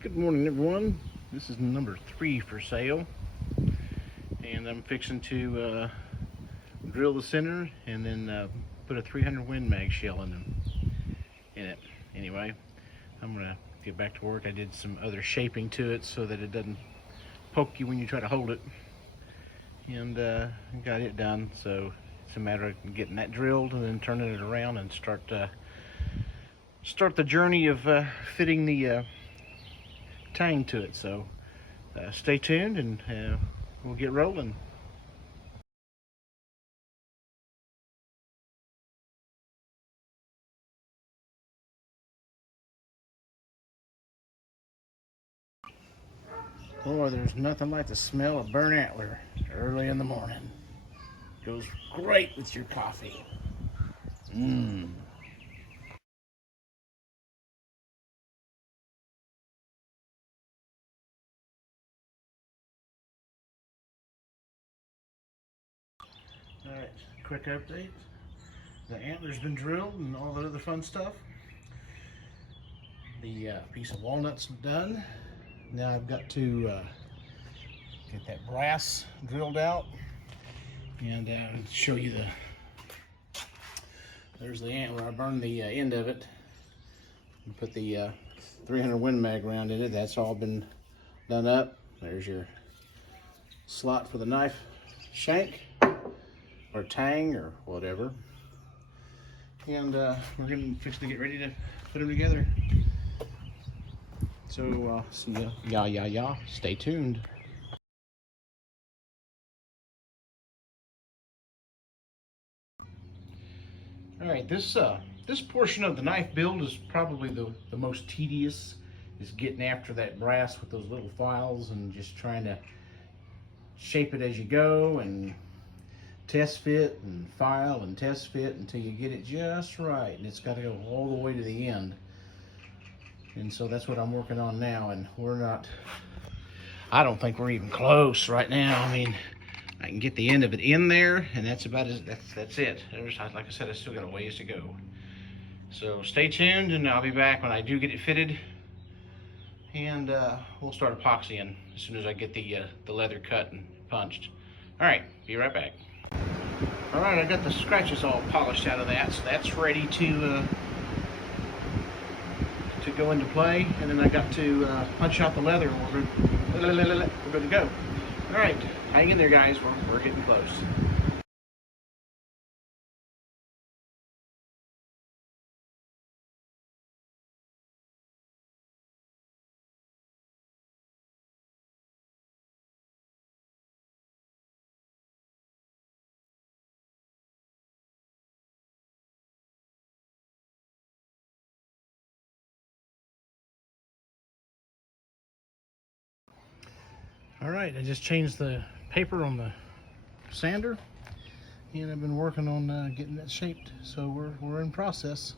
Good morning, everyone. This is number 3 for sale, and I'm fixing to drill the center and then put a 300 Win Mag shell in it. Anyway, I'm gonna get back to work. I did some other shaping to it so that it doesn't poke you when you try to hold it, and got it done. So it's a matter of getting that drilled and then turning it around and start the journey of fitting the tang to it. So stay tuned and we'll get rolling. Boy, there's nothing like the smell of burnt antler early in the morning. Goes great with your coffee. Mmm. Alright, quick update. The antler's been drilled and all that other fun stuff. The piece of walnut's done. Now I've got to get that brass drilled out and show you there's the antler. I burned the end of it and put the 300 Win Mag round in it. That's all been done up. There's your slot for the knife shank or tang or whatever. And we're going to fix to get ready to put them together. So see ya. Stay tuned. All right, this portion of the knife build is probably the most tedious. Is getting after that brass with those little files and just trying to shape it as you go and test fit and file and test fit until you get it just right, and it's got to go all the way to the end. And so that's what I'm working on now, and I don't think we're even close right now. I mean, I can get the end of it in there, and that's about that's it. Like I said, I still got a ways to go. So stay tuned, and I'll be back when I do get it fitted, and we'll start epoxying as soon as I get the leather cut and punched. All right, be right back. All right, I got the scratches all polished out of that, so that's ready to go into play. And then I got to punch out the leather, and we're good to go. All right, hang in there, guys. We're getting close. All right, I just changed the paper on the sander, and I've been working on getting that shaped. So we're in process.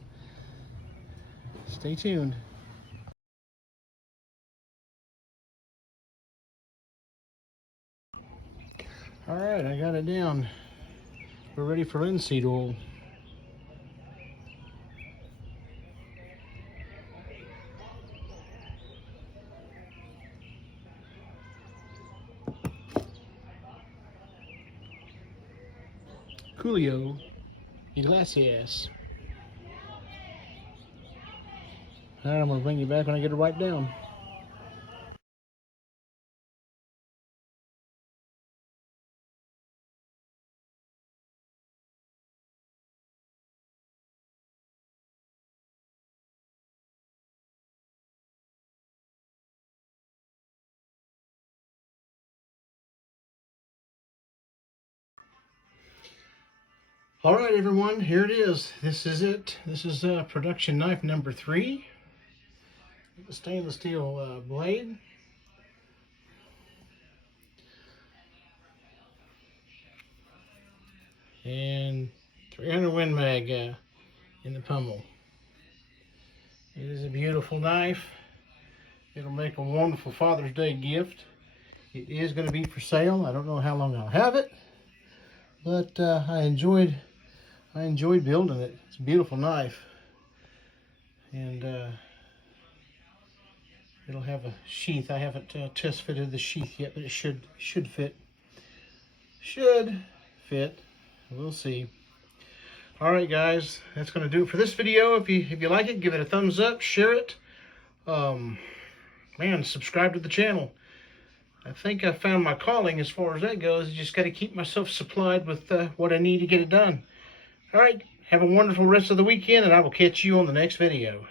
Stay tuned. All right, I got it down. We're ready for linseed oil. Coolio y gracias. All right, I'm gonna bring you back when I get it wiped down. All right, everyone, here it is. This is it. This is production knife number 3. The stainless steel blade. And 300 Win Mag in the pommel. It is a beautiful knife. It'll make a wonderful Father's Day gift. It is going to be for sale. I don't know how long I'll have it, but I enjoyed building it. It's a beautiful knife, and it'll have a sheath. I haven't test fitted the sheath yet, but it should fit. Should fit. We'll see. All right, guys, that's going to do it for this video. If you like it, give it a thumbs up, share it. Man, subscribe to the channel. I think I found my calling as far as that goes. I just got to keep myself supplied with what I need to get it done. All right, have a wonderful rest of the weekend, and I will catch you on the next video.